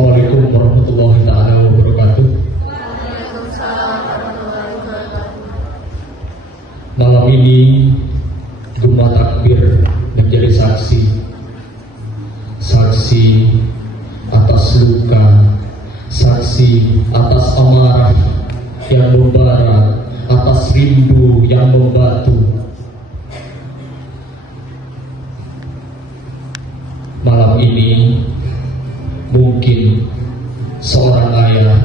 Assalamualaikum warahmatullahi taala wabarakatuh. Malam ini Jumat Takbir menjadi saksi atas luka, saksi atas amarah yang membara, atas rindu yang membatu. Malam ini mungkin seorang ayah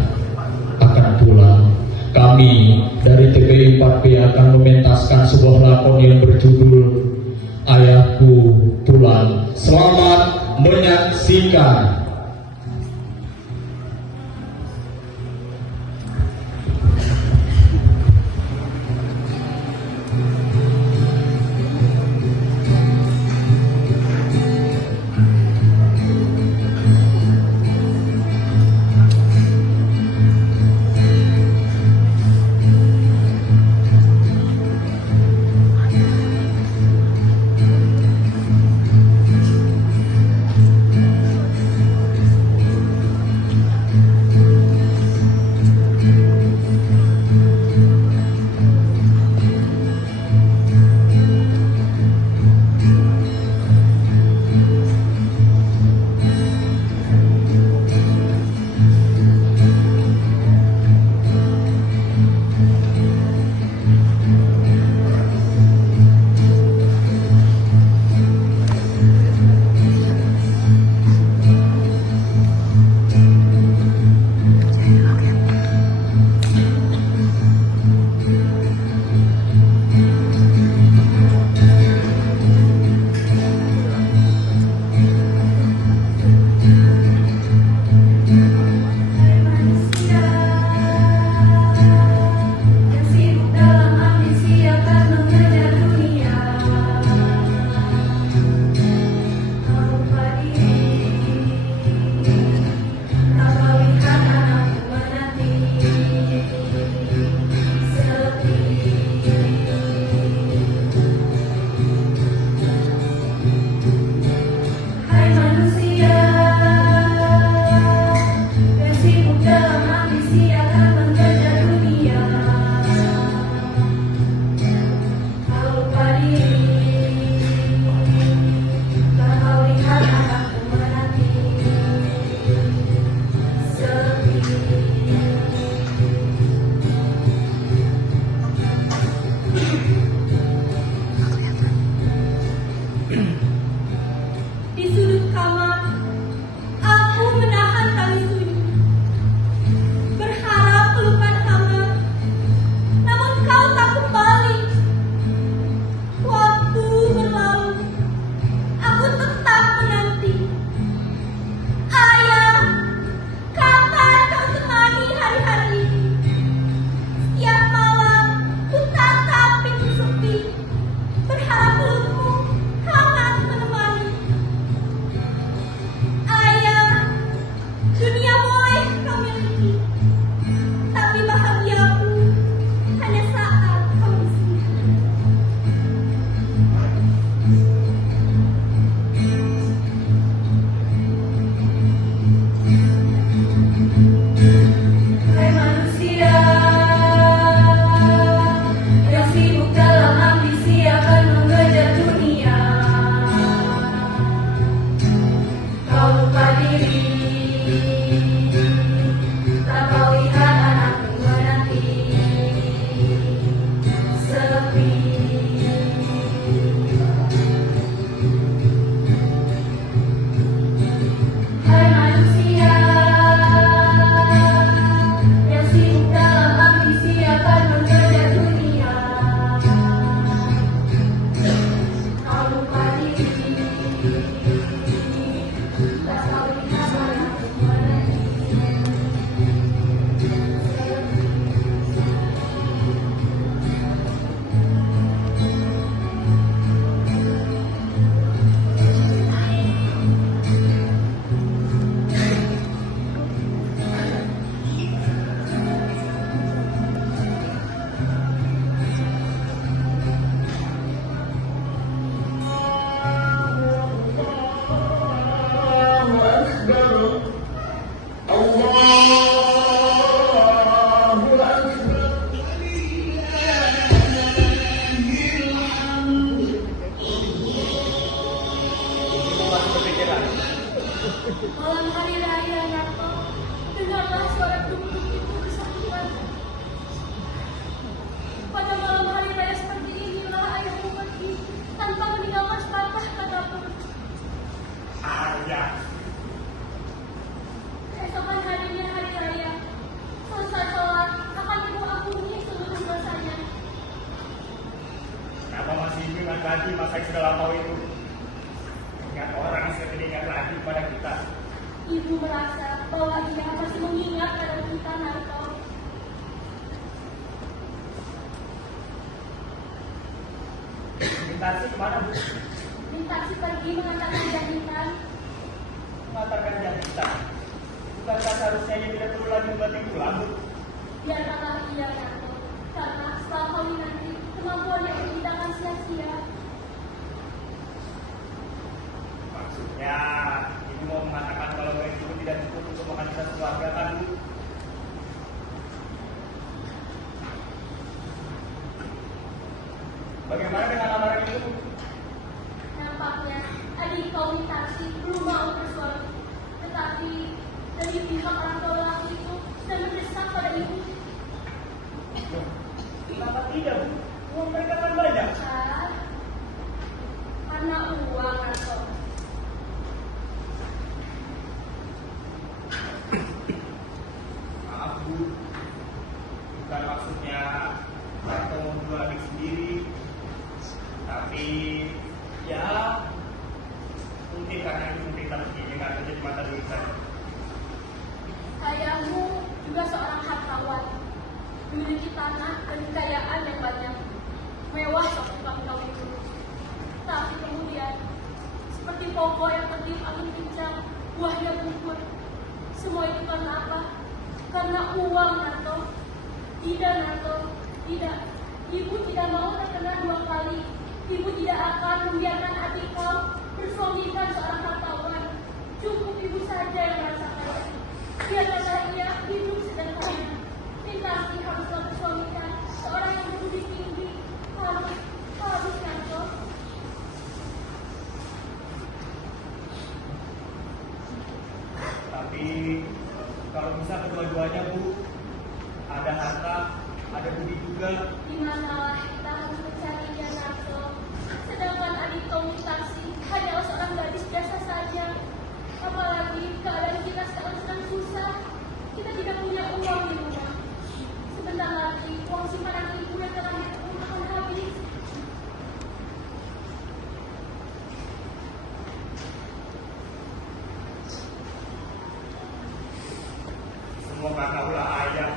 akan pulang. Kami dari TPI 4B akan mementaskan sebuah lakon yang berjudul Ayahku Pulang. Selamat menyaksikan. Malam hari raya Nato, dengarlah suara duk-duk itu bersatuan. Pada malam hari raya seperti inilah ayahmu pergi tanpa meninggalkan sepatah kata pun. Ayah, Keesokan harinya hari raya, selesai sholat akan ibu ampuni seluruh dosanya. kenapa masih ingat lagi masa yang sudah lampau itu? Ingat orang yang sudah tidak ingat lagi pada kita. Ibu merasa bahwa ia masih mengingat pada kita Nato. Mintasi kemana, Bu? Mintasi pergi mengantarkan jahitan. Mengantarkan jamitan. Bukankah seharusnya ia tidak perlu lagi membanting tulang, Bu? Biarkanlah ia Nato, karena setelah kawin nanti kemampuannya itu tidak akan sia-sia. Maksudnya, Ibu mau mengatakan kalau gaji itu tidak cukup untuk makan kita keluarga, kan, Bu? Bagaimana dengan lamaran itu, Bu? Nampaknya adik kau Mintasi belum mau bersuami, tetapi dari pihak orang tua laki itu sudah mendesak pada ibu. Loh, kenapa tidak, Bu? Uang mereka kan banyak. Ah, karena uang Nato. Maaf, Bu. Bukan maksudnya Nato membunuh adik sendiri. Tapi, ya, mungkin karena itu kita begini kan menjadi mata duitan. Ayahmu juga seorang hartawan, memiliki tanah dan kekayaan yang banyak, mewah waktu kau itu. Tapi kemudian, seperti pokok yang tertiup angin kencang, buahnya gugur. Semua itu karena apa? Karena uang, Nato. Tidak, Nato. Tidak. Ibu tidak mau terkena dua kali. Ibu tidak akan membiarkan adik kau bersuamikan seorang hartawan. Cukup ibu saja yang merasa kaya. Biarkanlah ia hidup sederhana. Mintasi haruslah bersuamikan seorang yang berbudi tinggi. Harus Nato. Tapi, kalau bisa kedua-duanya, Bu, ada harta, ada budi juga. Di manalah kita harus mencarinya, Nato. Sedangkan adik kau Mintasi hanyalah seorang gadis biasa saja. Apalagi keadaan kita sekarang sedang susah. Kita tidak punya uang di rumah. Sebentar lagi uang simpanan ibu yang terakhir pun akan habis. Semoga kaulah ayah.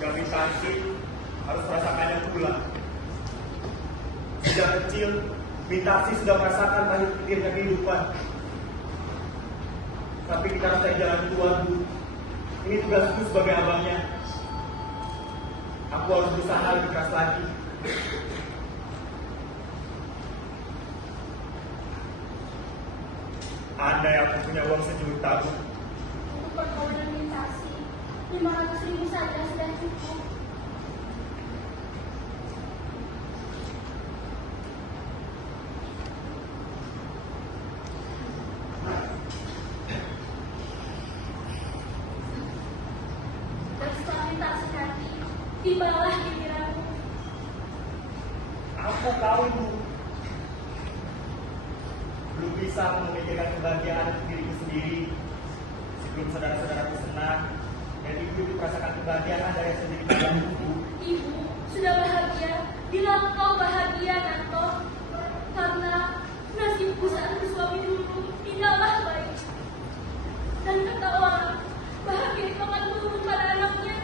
Gavitasi harus merasakannya pula. Sejak kecil, Mintasi sudah merasakan pahit-pahitnya kehidupan. Tapi kita harus cari jalan keluar, Bu. Ini tugasku sebagai abangnya. Aku harus berusaha lebih keras lagi. Anda yang punya uang sejuta, Bu. Untuk pergaulan Mintasi, 500.000 saja sudah cukup. Dan setelah Mintasi hati, tibalah giliranmu. Aku tahu, Bu. Belum bisa memikirkan kebahagiaan untuk diriku sendiri. Sebelum saudara-saudaraku senang, dan ibu itu merasakan kebahagiaan dari sendiri padaku, Bu. Ibu sudah bahagia bila kau bahagia, Nato. Karena nasibku saat bersuami dulu tidaklah baik. Dan kata orang, bahagia itu akan turun pada anaknya.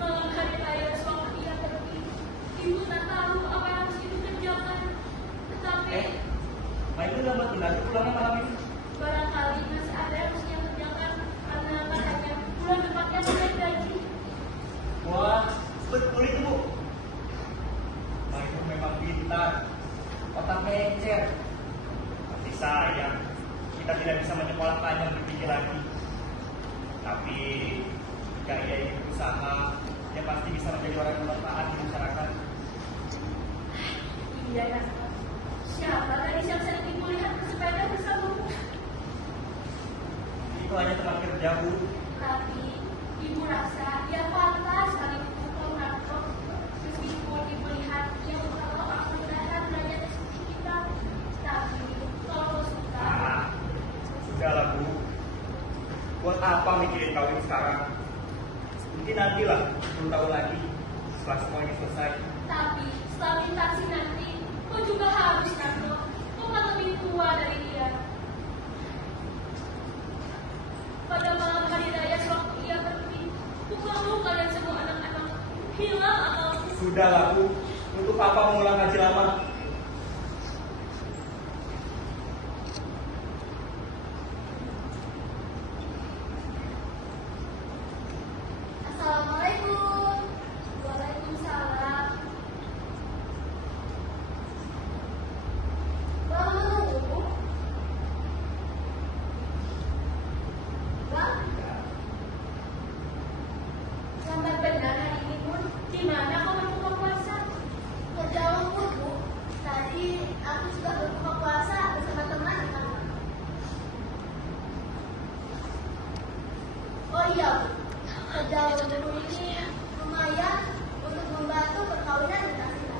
Malam hari raya sewaktu ia pergi, ibu tak tahu apa yang harus ibu kerjakan. Tetapi Nah itu lambat benar pulangnya malam ini. barangkali masih ada yang harus ia kerjakan Tapi jika ia ingin berusaha, dia pasti bisa menjadi orang yang bermanfaat di masyarakat. Iya, Rasa. Siapa gadis yang sering ibu lihat bersepeda bersamamu? Itu hanya teman kerja, Bu. Tapi ibu rasa dia pantas sekali memukul Narto. Meskipun ibu lihat dia kalau aku darat belajar seperti kita. Tapi kalau suka, Sudahlah, Bu. Buat apa mikirin kawin sekarang? Mungkin nantilah 10 tahun lagi setelah semua ini selesai. tapi setelah lintasi nanti, kau juga habis Narto. Kau kan lebih tua dari dia. Pada malam hari raya sewaktu ia pergi, bukankah kalian semua anak-anak hilang atau Sudahlah, Bu. Untuk apa mengulang kaji lama? Assalamualaikum. Waalaikumsalam. Bang menunggu? Bang? Lambat benar hari ini, Bun. Di mana kau berbuka puasa? Kerja lembur, Bu. Tadi aku sudah berbuka puasa bersama teman di kamar. Oh iya, Bu. Kerja lembur ini lumayan untuk membantu perkawinan di Tasila.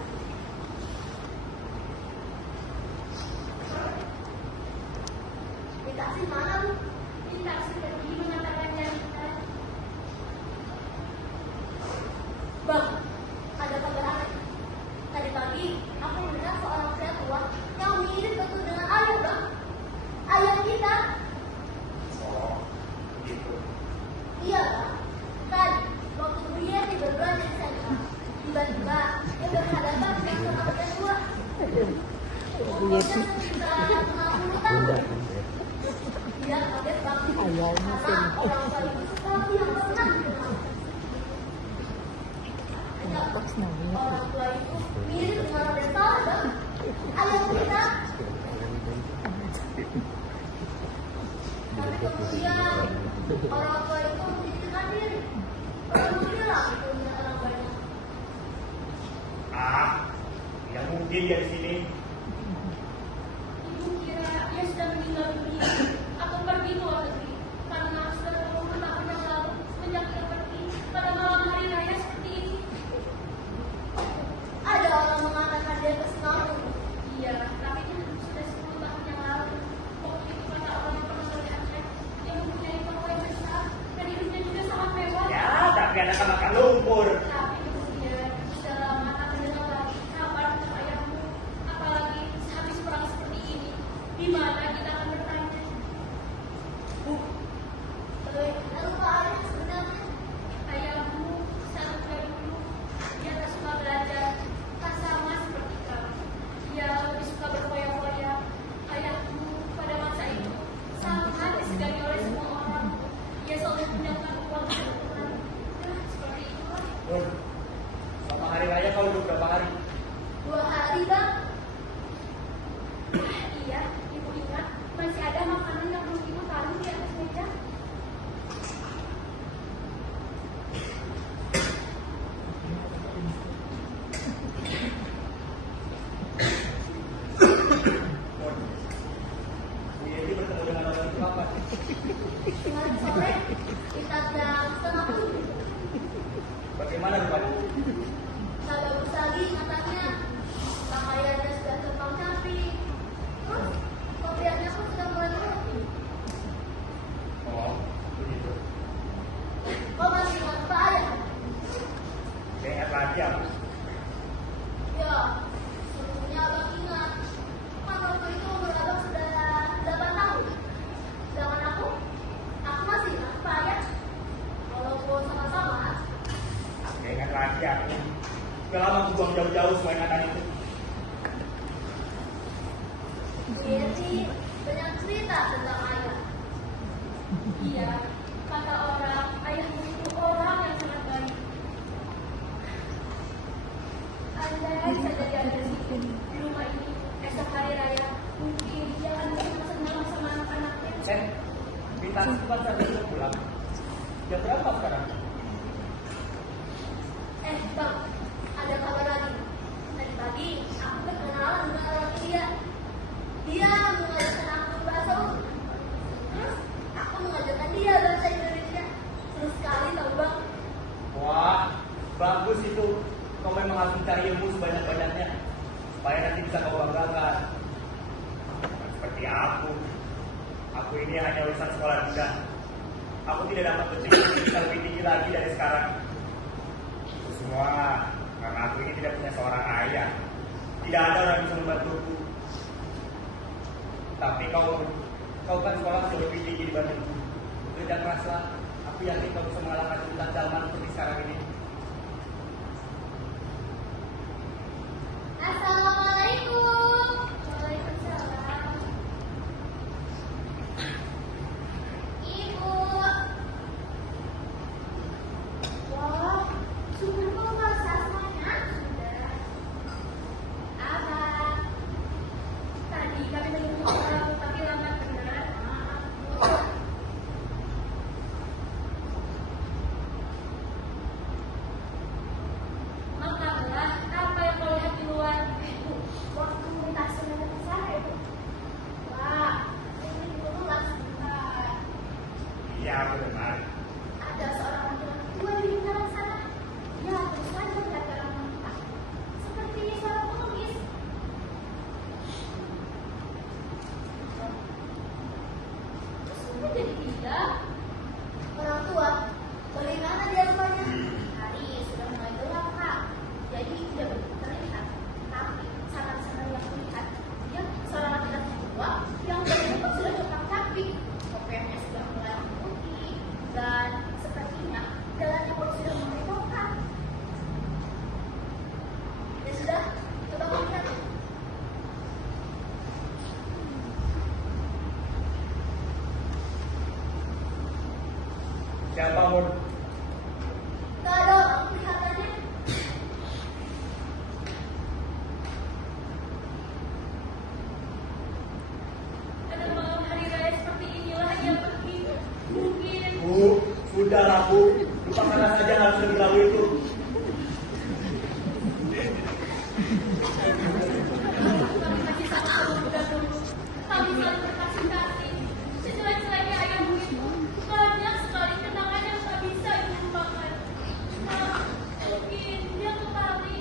Di taksi mana, Bu? Di taksi pergi mengantarkan kita. Bang, ada kabar aneh. Tadi pagi aku melihat seorang pria tua yang mirip betul dengan ayah, Bang. Ayah kita. Oh, gitu. Iya, Bang. Tadi waktu dia di berbelanja di sana, tiba-tiba dia berhadapan dengan seorang pria tua. Umurnya sekitar 50 tahun. Dia kaget banget karena orang tua itu seperti yang pernah dikenal. Orang tua itu mirip dengan Raden Saleh, Bang. Ayah kita. Tapi kemudian orang tua itu memikirkan diri. Baru bilang itu dengan orang banyak. Yang mungkin dia di sini. Ibu kira dia sudah meninggal dunia atau pergi ke luar negeri karena sudah 20 tahun yang lalu semenjak ia pergi pada malam hari raya seperti ini. Ada orang mengatakan dia ke Singapura. Iya, tapi itu sudah 10 tahun yang lalu. Waktu itu kata orang yang pernah melihatnya, dia mempunyai toko yang besar dan hidupnya juga sangat mewah. Ya, tapi anak makan lumpur. Tapi kemudian sudah lama tak mendengar lagi kabar tentang ayahmu. Apalagi sehabis perang seperti ini, di mana kita akan bertanya? Bu, lalu Pak Ayah sebenarnya? Ayahmu saat muda dulu, dia tak suka belajar, tak sama seperti kamu. Dia lebih suka berfoya-foya. Ayahmu pada masa itu sangat disegani oleh semua orang. Dia selalu menggunakan uang berkurang. Seperti itulah. Bun, selama hari raya kau udah berapa hari? 2 hari, Bang. Iya, Ibu ingat masih ada makanan yang belum Ibu taruh di atas meja. Bun, Bu Yedi bertemu dengan orang itu apa? Kemarin sore kita jam 9:30. Bagaimana rupanya? Kalau bagus lagi katanya pakaiannya sudah terbang cantik. Terus kopiannya pun sudah mulai menurun. Oh, begitu. Kau masih ingat Pak Ayah? Saya ingat lagi apa? Ya, sebelumnya Abang ingat. Kan waktu itu umur Abang sudah 8 tahun. Sedangkan aku masih ingat Pak Ayah. Walaupun sama-sama. Saya ingat lagi aku. Udah lama aku buang jauh-jauh semua ingatan itu. Jadi banyak cerita tentang ayah. Iya, kata orang ayahmu itu orang yang sangat baik. Andai saja dia ada di rumah ini esok hari raya, mungkin dia akan senang-senang sama anak-anaknya. Minta cepat saja untuk pulang. Jam berapa sekarang? Bang, ada kabar lagi. Tadi pagi aku berkenalan dengan orang India. Dia mengajarkan aku bahasa Urdu. Terus aku mengajarkan dia bahasa Indonesia. Terus sekali tahu bang. Wah, bagus itu. Kau memang harus mencari ilmu sebanyak-banyaknya supaya nanti bisa kau banggakan. Seperti aku. Aku ini hanya lulusan sekolah rendah. Aku tidak dapat berpikir lebih tinggi lagi dari sekarang. Itu semua karena aku ini tidak punya seorang ayah. Tidak ada orang yang bisa membantuku. Tapi kau kan sekolah jauh lebih tinggi dibandingku. Kerja keraslah. Aku yakin kau bisa mengalahkan tuntutan zaman seperti sekarang ini. Assalamualaikum. Waalaikumsalam. Ibu. Wah, sudah kau masak semuanya? Sudah. Abang. Tadi kami menunggu orang tapi lambat benar. Maaf, Bu. Makanlah apa yang kau lihat di luar. Waktu minta semuanya ke sana itu. Wah, ini dulu sebentar. Iya, benar. Ada seorang laki-laki tua di lingkaran sana. Dia terus saja melihat ke arah kita. Seperti seorang pengemis. Terus jadi tidak. Orang tua, bagaimana dia rupanya? Hari sudah mulai gelap, Kak. Jadi tidak begitu terlihat. Tapi sangat-sangat yang terlihat. Dia seorang laki-laki tua yang badannya pun sudah cepat cantik. Kopiahnya sudah mulai putih dan sepertinya jalannya pun sudah mulai bongkar. Ya sudah, coba kau lihat. Siapa Mun? Gak ada orang kelihatannya. Pada malam hari raya seperti inilah ia pergi. Mungkin Bu, sudahlah Bu. Lupakanlah saja hal yang berlalu itu. kami masih sama muda dulu. Kami saling berkasih-kasih. Sejelek-jeleknya ayahmu itu banyak sekali kenangan yang tak bisa ibu lupakan. Nah, mungkin dia kembali.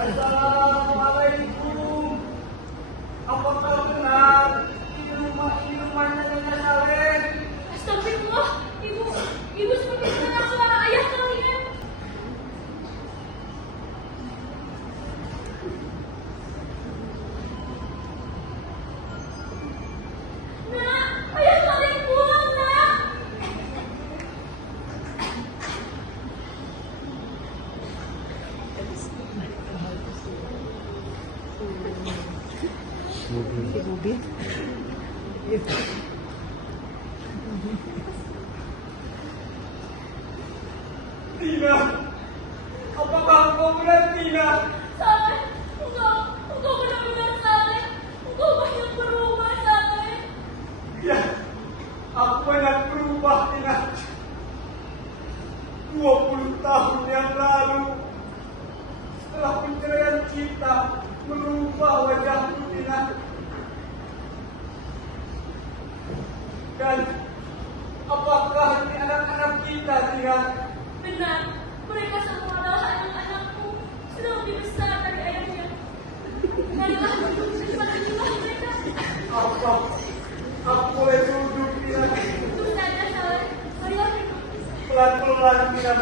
Assalamualaikum. Apakah benar ini rumahnya Nyonya Saleh? Astagfirullah, ibu seperti mendengar suara ayah kalian. Nak, ayah kalian pulang, nak. Tina, apakah engkau benar Tina? Saleh, engkau benar-benar saleh. Engkau banyak berubah, Saleh. Ya, aku banyak berubah Tina. 20 tahun yang lalu, setelah perceraian kita, merubah wajahku Tina. Dan apakah ini anak-anak kita Tina? Benar, mereka semua adalah anak-anakku. Sudah lebih besar dari ayahnya. Marilah duduk cepat inilah mereka. Apa? Aku boleh duduk Tina? Tentu saja, Saleh. Marilah duduk. Pelan-pelan Tina.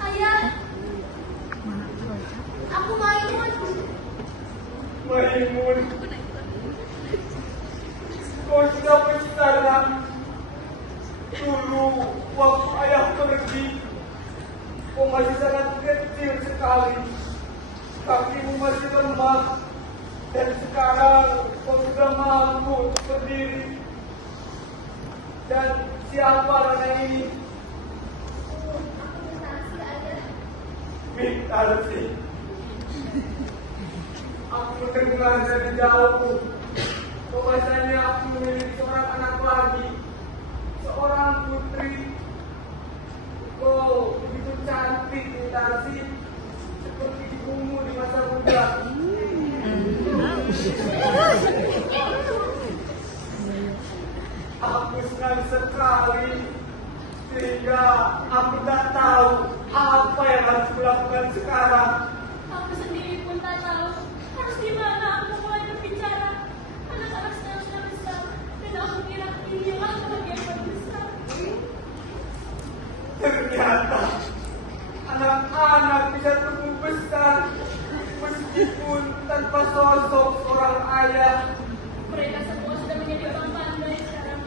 Ayah, aku Maimun. Maimun, kau sudah besar nak. waktu ayah pergi, kau masih sangat kecil sekali. Kakimu masih lemah. Dan sekarang kau sudah mampu untuk berdiri. Dan siapa anak ini? Aku Mintarsi, Ayah. Mintarsi. Aku dengar dari jauh bahwasanya aku memiliki seorang anak lagi, seorang putri. Kau begitu cantik, Mintarsi, seperti ibumu di masa muda. Aku senang sekali sehingga aku tak tahu apa yang harus kulakukan sekarang. Aku sendiri pun tak tahu harus gimana aku mulai berbicara. Anak-anak saya sudah besar dan aku kira inilah bagian terbesar. Ternyata anak-anak bisa tumbuh besar meskipun tanpa sosok seorang ayah. Mereka semua sudah menjadi orang pandai sekarang.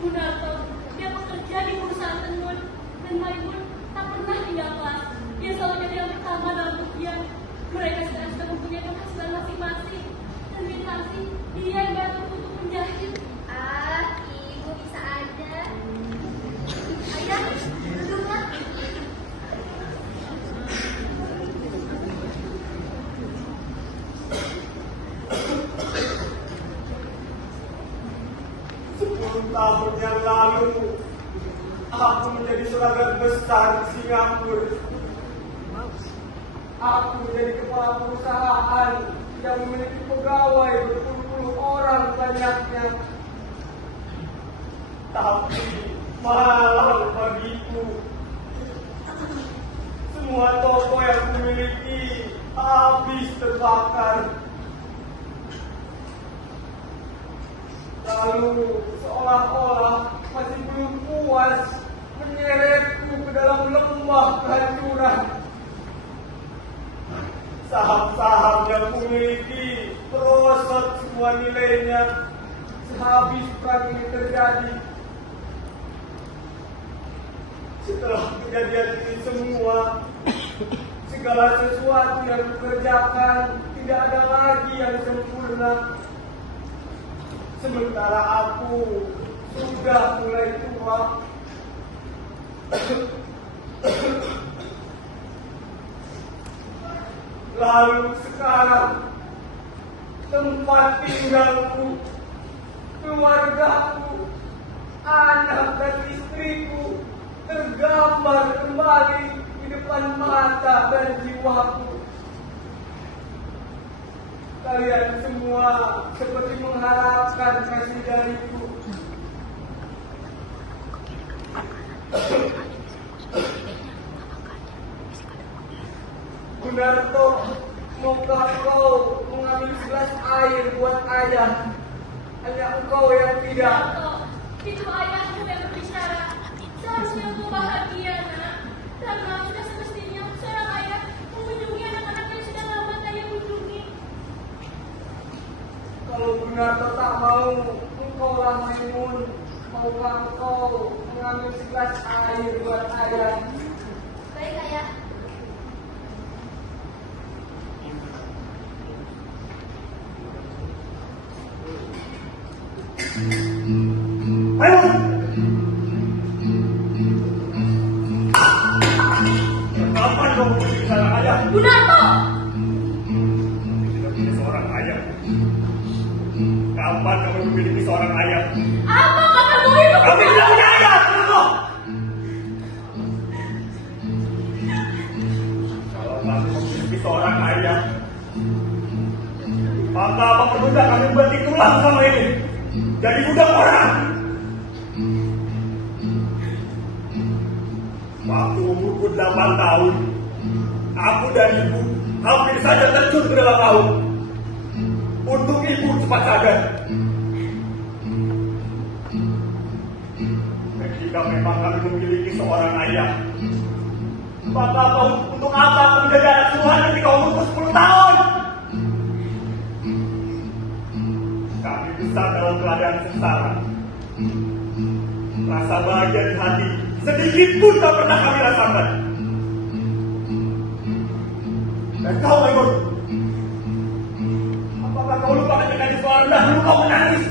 Gunarto, dia bekerja di perusahaan tenun dan Maimun tak pernah tinggal kelas. Dia selalu jadi yang pertama dalam ujian. Mereka sekarang sudah mempunyai penghasilan masing-masing. Dan Mintarsi, dia yang bantu untuk menjahit. Ibu bisa aja. Ayah, duduklah. Tahun yang lalu aku menjadi saudagar besar di Singapura. Aku menjadi kepala perusahaan yang memiliki pegawai berpuluh-puluh orang banyaknya. Tapi malang bagiku, semua toko yang kumiliki habis terbakar. Lalu seolah-olah masih belum puas menyeretku ke dalam lembah kehancuran. Saham-saham yang kumiliki merosot semua nilainya sehabis perang ini terjadi. Setelah kejadian ini semua, segala sesuatu yang kukerjakan tidak ada lagi yang sempurna. Sementara aku sudah mulai tua. Lalu sekarang tempat tinggalku, keluargaku, anak dan istriku tergambar kembali di depan mata dan jiwaku. Kalian semua seperti mengharapkan kasih dariku. Gunarto, maukah kau mengambil segelas air buat ayah? Hanya engkau yang tidak. Itu ayahmu yang berbicara. Seharusnya engkau bahagia, nak. Karena sudah semestinya seorang ayah mengunjungi anak-anak yang sudah lama tak ia kunjungi. Kalau Gunarto tak mau, engkau lah Maimun. Maukah engkau mengambil segelas air buat ayah? Baik, ayah. Ayo! Kapan kau memiliki seorang ayah? Gunarto! Tidak punya seorang ayah. Kapan kamu memiliki seorang ayah? Apa katamu itu? Kami tidak punya ayah, Gunarto! Kalau kamu memiliki seorang ayah, maka apa perlu kami berarti tulang sama ini? Jadi budak orang. Waktu umurku 8 tahun, aku dan ibu hampir saja terjun ke dalam laut. Untung ibu cepat sadar. Ketika memang kami memiliki seorang ayah, maka untuk apa aku menjadi anak Tuhan ketika umurku 10 tahun? Kami besar dalam keadaan sengsara. Rasa bahagia di hati sedikit pun tak pernah kami rasakan. Dan kau, Maimon, apakah kau lupa ketika di sekolah dahulu kau menangis?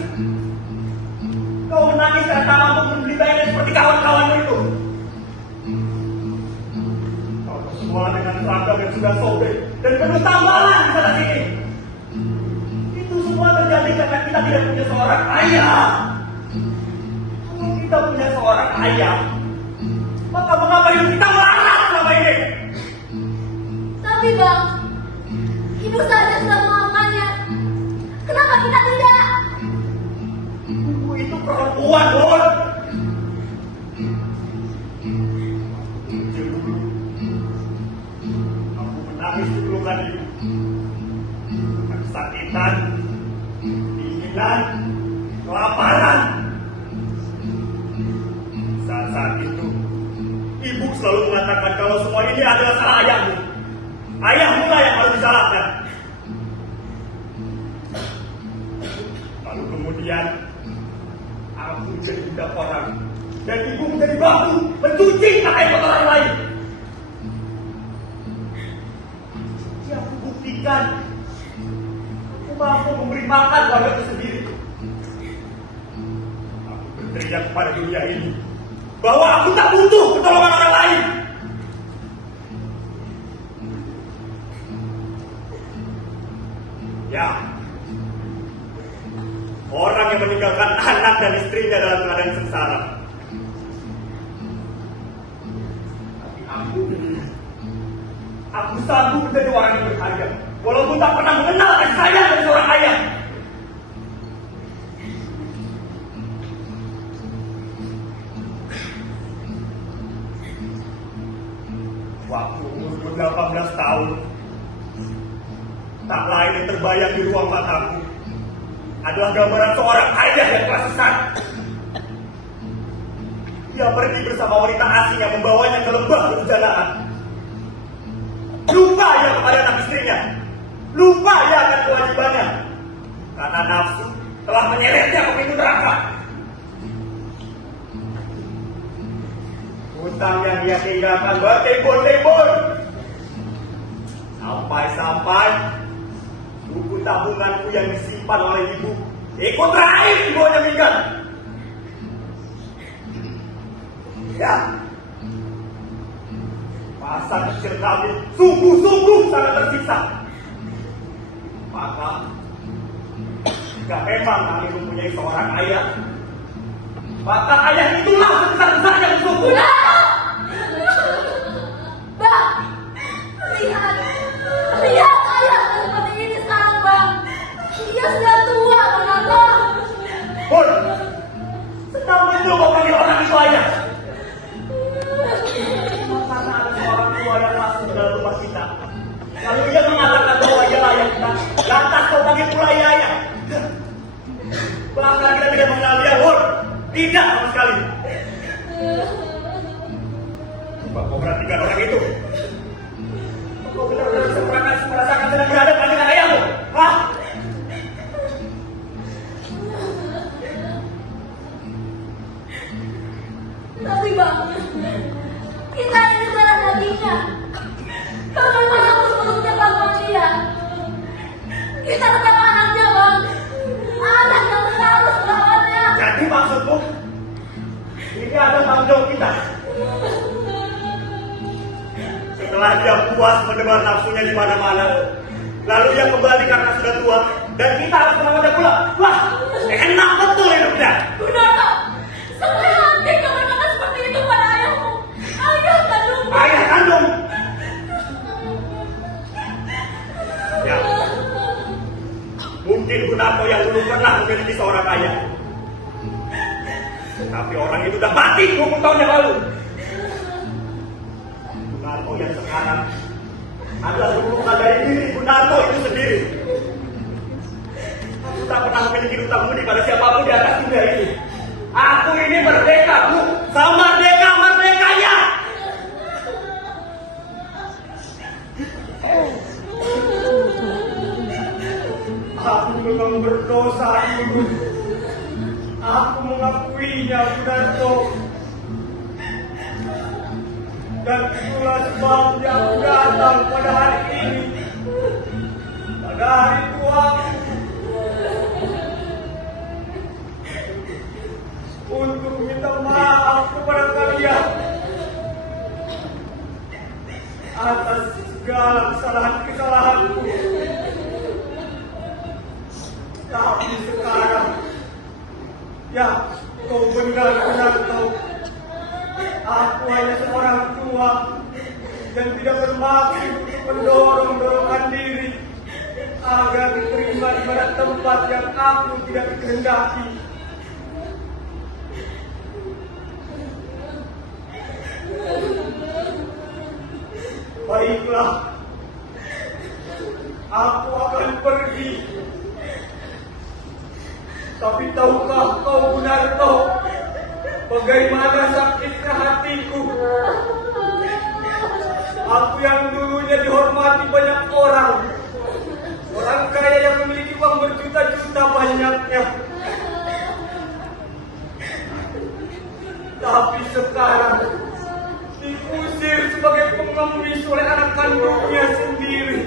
Kau menangis karena tak mampu membeli bayaran seperti kawan-kawanmu itu. Kau bersekolah dengan seragam yang sudah sobek dan penuh tambalan di sana sini. Itu semua terjadi karena kita tidak punya seorang ayah. Kalau kita punya seorang ayah, maka mengapa hidup kita marah selama ini? Tapi Bang, ibu saja sudah melakukannya. Kenapa kita tidak? Ibu itu perempuan, Bon. Aku menangis di pelukan ibu. Kesakitan, keinginan, kelaparan. Saat-saat itu, ibu selalu mengatakan kalau semua ini adalah salah ayahmu. Ayahmu lah yang harus disalahkan. Lalu kemudian, aku menjadi budak orang. Dan ibu menjadi babu, mencuci pakaian kotoran lain. Yang aku buktikan, aku mampu memberi makan keluargaku sendiri. Aku berteriak kepada dunia ini bahwa aku tak butuh pertolongan orang lain. Ya, orang yang meninggalkan anak dan istrinya dalam keadaan sengsara. Tapi aku sanggup menjadi orang yang berharga, walaupun tak pernah mengenal kasih sayang dari seorang ayah. Waktu umur 18 tahun, tak lain yang terbayang di ruang mataku adalah gambaran seorang ayah yang klasiskan. Dia pergi bersama wanita asing yang membawanya ke lembah kehujanaan. Lupa ia kepada anak istrinya, lupa ia akan kewajibannya, karena nafsu telah menyeretnya ke pintu neraka. Hutang yang dia tinggalkan bertebur-tebur, sampai-sampai buku tabunganku yang disimpan oleh ibu ikut raib di bawahnya meninggal. Ya, masa kecil kami sungguh-sungguh sangat tersiksa. Maka, jika memang kami mempunyai seorang ayah, maka ayah itulah sebesar-besarnya musuhku. Bang, lihat ayah seperti ini sekarang, Bang. Dia sudah tua, Bang. Bon, sedang mencoba panggil orang itu ayah. Karena ada seorang tua yang masuk ke dalam rumah kita. Lalu ia mengatakan bahwa ia ayah kita. Lantas kau panggil pula ayah. Bahkan kita tidak mengenal dia, Bon. Tidak sama sekali. Coba kau perhatikan orang itu. Kau benar-benar bisa merasakan sedang berhadapan dengan ayahmu. Hah? Tapi Bang, kita ini darah dagingnya. Bagaimana terus-terusnya tanpa dia? Kita tetap anaknya, Bang. Anak yang harus melawannya. Jadi maksudmu, ini ada tanggung jawab kita. Setelah dia puas mendebar nafsunya di mana-mana, lalu dia kembali karena sudah tua, dan kita harus merawatnya pula. Wah, enak betul hidupnya. Gunarto, sampai hati kau berkata seperti itu pada ayahmu. Ayah kandung. Ayah kandung. Ya, mungkin Gunarto yang dulu pernah memiliki seorang ayah. Tapi orang itu sudah mati 20 tahun yang lalu. Gunarto yang sekarang adalah hubungan dari diri Gunarto itu sendiri. Aku tak pernah memiliki hutang budi pada siapapun di atas dunia ini. Aku ini merdeka, Bu. Sama merdekanya. Aku memang berdosa, Ibu. Aku mengakuinya, Gunarto. Dan itulah sebabnya aku datang pada hari ini, pada hari tuaku, untuk minta maaf kepada kalian atas segala kesalahan-kesalahanku. Tapi sekarang, ya, kau benar-benar tahu, aku hanya seorang tua yang tidak bermaksud untuk mendorong-dorongkan diri agar diterima di mana tempat yang aku tidak dikehendaki. Baiklah, aku akan pergi. Tapi tahukah kau benar tahu bagaimana sakitnya hatiku? Aku yang dulunya dihormati banyak orang, orang kaya yang memiliki uang berjuta-juta banyaknya. Tapi sekarang diusir sebagai pengemis oleh anak kandungnya sendiri.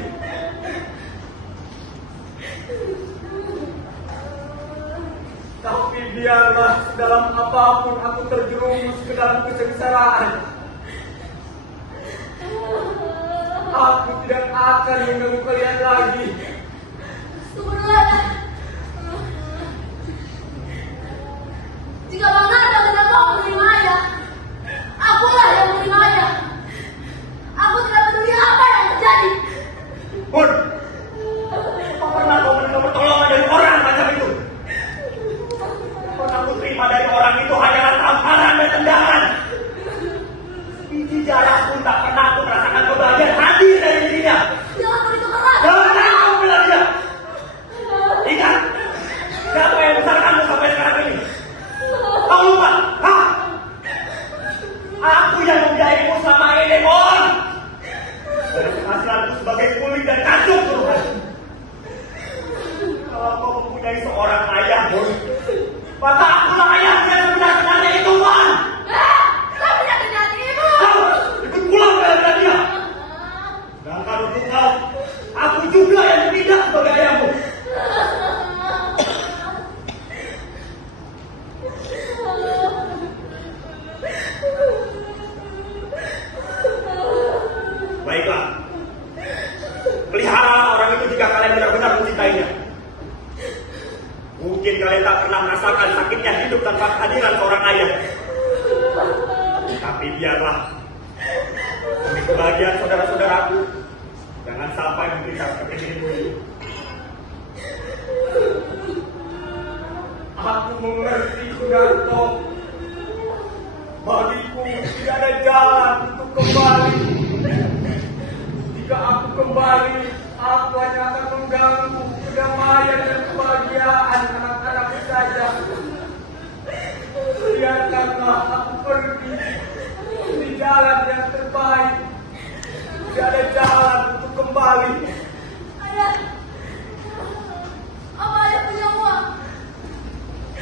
Tapi biarlah dalam apapun aku terjerumus ke dalam kesengsaraan, aku tidak akan mengganggu kalian lagi. Syukurlah. Jika Bang Nada tidak mau menerima ayah, akulah yang menerima ayah. Aku tidak peduli apa yang terjadi. Pun, apa pernah kau menerima pertolongan dari orang macam itu? Yang aku terima dari orang itu hanyalah tamparan dan tendangan. Biji darah pun tak pernah aku merasakan kebahagiaan hati dari dirinya. Jangan begitu keras. Jangan kau bela dia. Ingat, siapa yang membesarkanmu sampai sekarang ini? Kau lupa? Hah? Aku yang membiayaimu selama ini, Mon. Dari penghasilanku sebagai kulit dan kacung Tuhan. Kalau kau mempunyai seorang ayah, Mon, maka akulah ayahnya yang sebenarnya itu, Mon. Kau tidak terjadi ibu. Kau ikut pulang bela dia. Dan kalau untuk kau, aku juga yang tidak sebagai ayahmu. Baiklah, peliharalah orang itu jika kalian benar-benar mencintainya. Mungkin kalian tak pernah merasakan sakitnya hidup tanpa kehadiran seorang ayah. Tapi biarlah, demi kebahagiaan saudara-saudaraku, jangan sampai menderita seperti dirimu ini. Aku mengerti, Kunarto. Bagiku tidak ada jalan untuk kembali. Jika aku kembali, aku hanya akan mengganggu kedamaian dan kebahagiaan anak-anakku saja. Biarkanlah aku pergi di jalan yang terbaik. Tidak ada jalan untuk kembali. Ayah, apa ayah punya uang?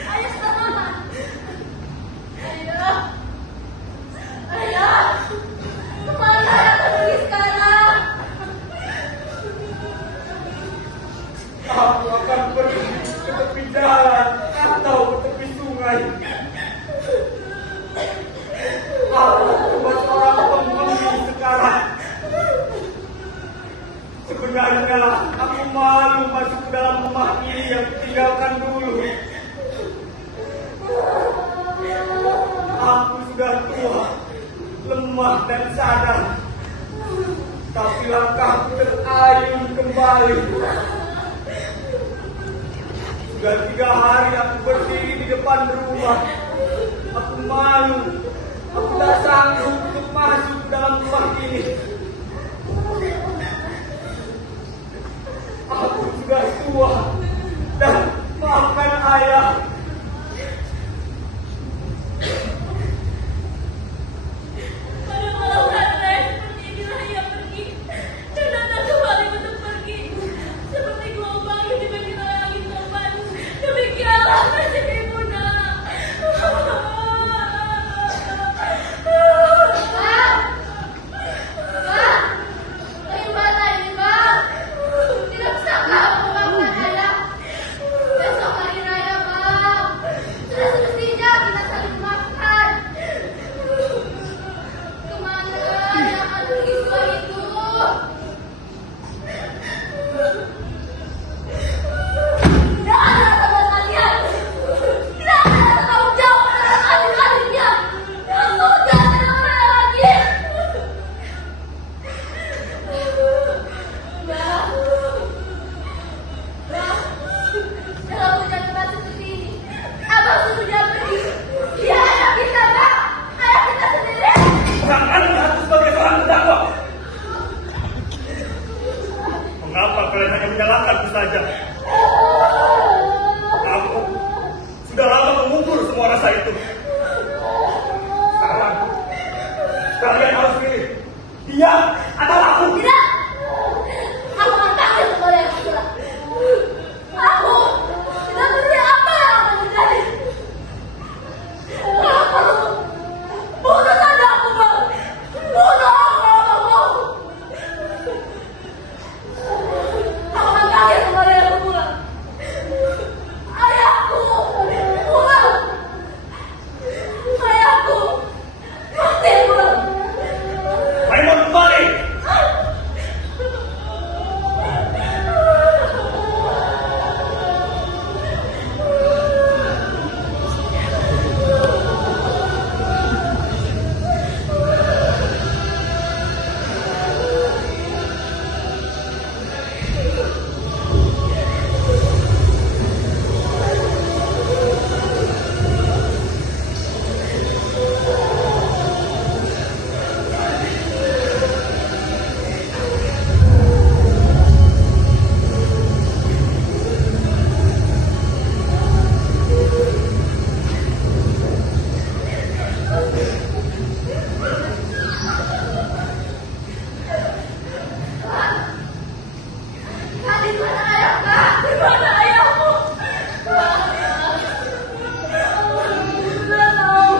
Ayah sudah makan. Ayah, kemana ayah pergi sekarang? Aku akan pergi ke tepi jalan atau ke tepi sungai. Aku cuma seorang pengemis sekarang. Sebenarnya aku malu masuk ke dalam rumah ini yang ditinggalkan dulu. Aku sudah tua, lemah dan sadar. Tapi langkahku terayun kembali. Sudah 3 hari aku berdiri di depan rumah. Aku malu. Aku tak sanggup untuk masuk ke dalam rumah ini. Aku sudah tua dan maafkan ayah. Pada malam hari raya seperti inilah ia pergi dan datang kembali untuk pergi. Seperti gelombang yang dibagi oleh angin topan. Demikianlah nasib ibu nak. semua rasa itu. Sekarang kalian harus pilih dia atau aku. Tidak! Aku akan takluk kepada yang kurang. Aku tidak peduli apa yang akan terjadi. Kalau perlu, bunuh saja aku, Bang. Bunuh aku kalau kamu mau. Aku akan takluk kepada yang kurang. Ayahku, pulang. Ayahku, mati pulang. Raymond kembali. Di mana ayah, Kak? Di mana ayahmu? Tidak tahu.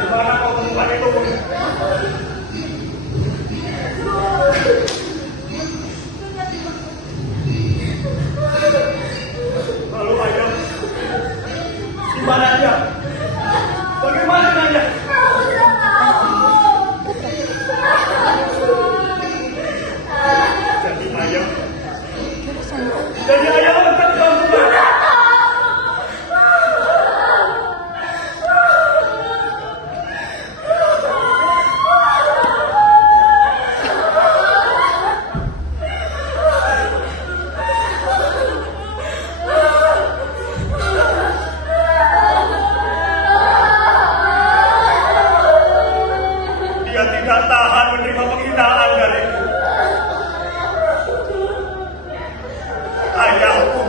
Gimana kau temukan itu? Lalu ayah, di mana dia? Bagaimana dia? Aku tidak tahu. Jadi ayah angkat kamu. Dia tidak tahan menerima penghinaan dariku. Ayahku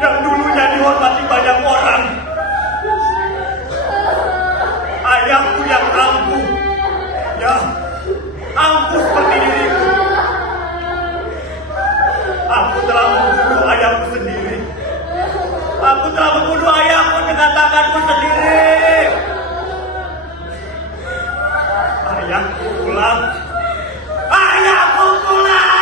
yang dulunya dihormati banyak orang, ayahku yang angkuh, ya angkuh seperti diriku. Aku telah membunuh ayahku sendiri. Aku telah membunuh ayahku dengan tanganku sendiri. Ayahku pulang. Ayahku pulang.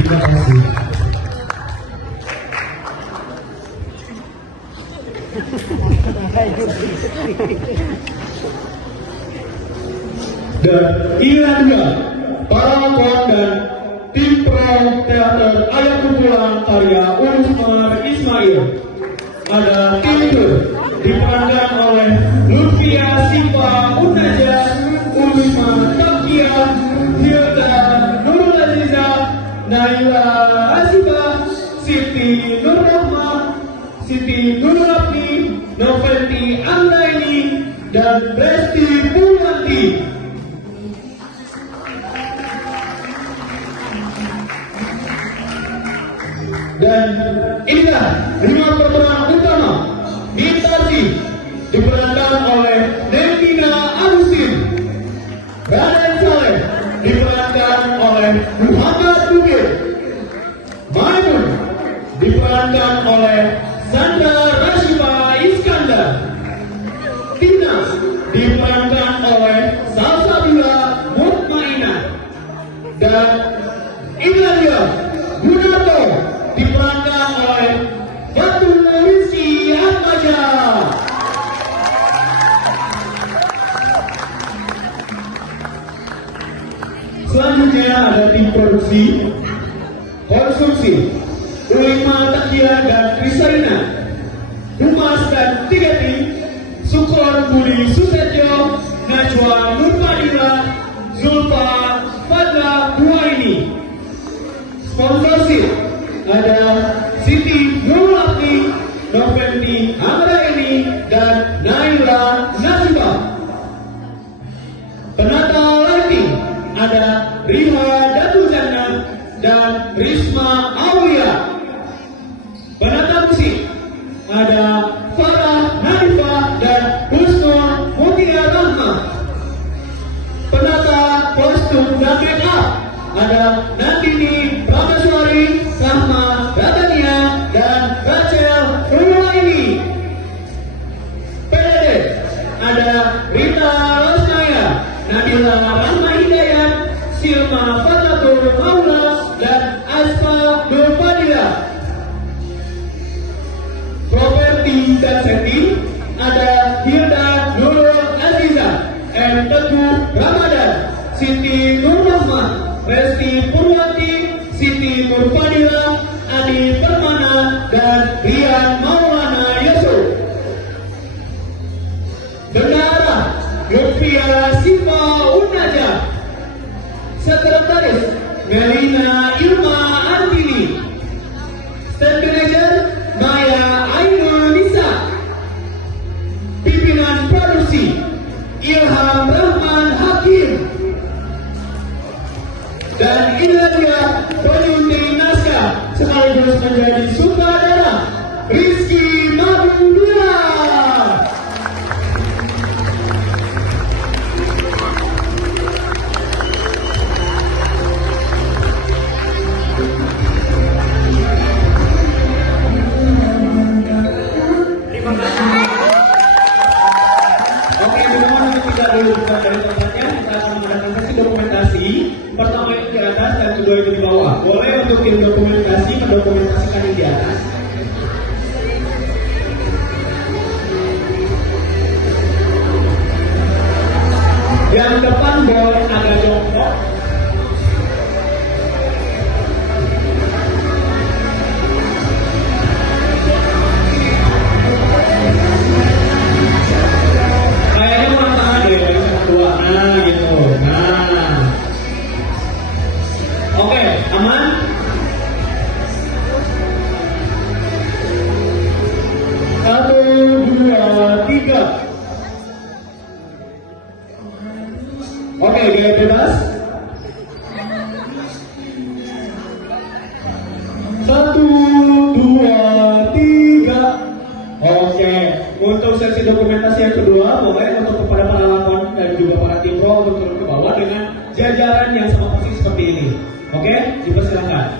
Terima kasih. Dan inilah dia para kawan dan tim pro teater Ayahku Pulang karya Usmar Ismail. Ada tim itu diperankan oleh Lutfia Siva Unaja, Usma Takia, Hilda Nurul Aziza, Naila Asifa, Siti Nur Rahma, Siti Nur Rafi, Novelty Anggaini, dan Resti Pulanti. Dan inilah 5 pemeran utama. Mintasi diperankan oleh Nevina Agustin. Raden Saleh diperankan oleh Muhammad Bukir. Maimun diperankan oleh Sandra Rashifa Iskandar. Tina diperankan oleh Salsabila Mutmainah. Dan inilah dia Gunato diperankan oleh Fatul Rizky Atmaja. Selanjutnya ada tim produksi, konsumsi, 5 Nadia dan Krisaina. Humas dan 3 tim, Sukron Budi Susetyo, Najwa Nurmadila, Zulfa Fadla Huaini. Sponsorship ada Siti Nurlati, Noventi Amraini, dan Naila Nasibah. Penata lighting ada Riha Datuzana dan Risma Aulia. Penata musik ada Farah Hanifah dan Husnul Mutia Rahma. Penata kostum dan make up ada Nandini Prameswari, Rahma Radania, dan Rachel Ruwaini. PDD ada Rita Rosnaya, Nabila Rahma Hidayat, Silma Fatatul Maula, dan Asfa Nurfadila. Properti dan setting ada Hilda Nurul Aziza, M. Teguh Ramadan, Siti Nur Rahman, Resti Purwanti, Siti Nurfadila, Adi Permana, dan Rian Maulana Yusuf. Bendahara Lutfia Siva Unaja. Sekretaris Melina Ilma Antini. Stand manager Maya Ainul Nisa. Pimpinan produksi Ilham Rahman Hakim. Dan inilah dia penyunting naskah sekaligus menjadi sutradara Rizky Mabudura. Terima kasih. Oke, teman-teman, kita dulu buka dari tempatnya. Kita akan mengadakan sesi dokumentasi. Pertama itu di atas dan kedua itu di bawah. Boleh untuk tim dokumentasi mendokumentasikan yang di atas. Yang depan boleh agak jongkok. Kayaknya kurang tangan deh, yang kedua. Nah, gitu. Nah. Oke, aman? Satu, dua, tiga. Oke, gaya bebas. Satu, dua, tiga. Oke, untuk sesi dokumentasi yang kedua, boleh untuk kepada para lawan dan juga para tim pro untuk turun ke bawah dengan jajaran yang sama persis seperti ini. Oke, dipersilakan.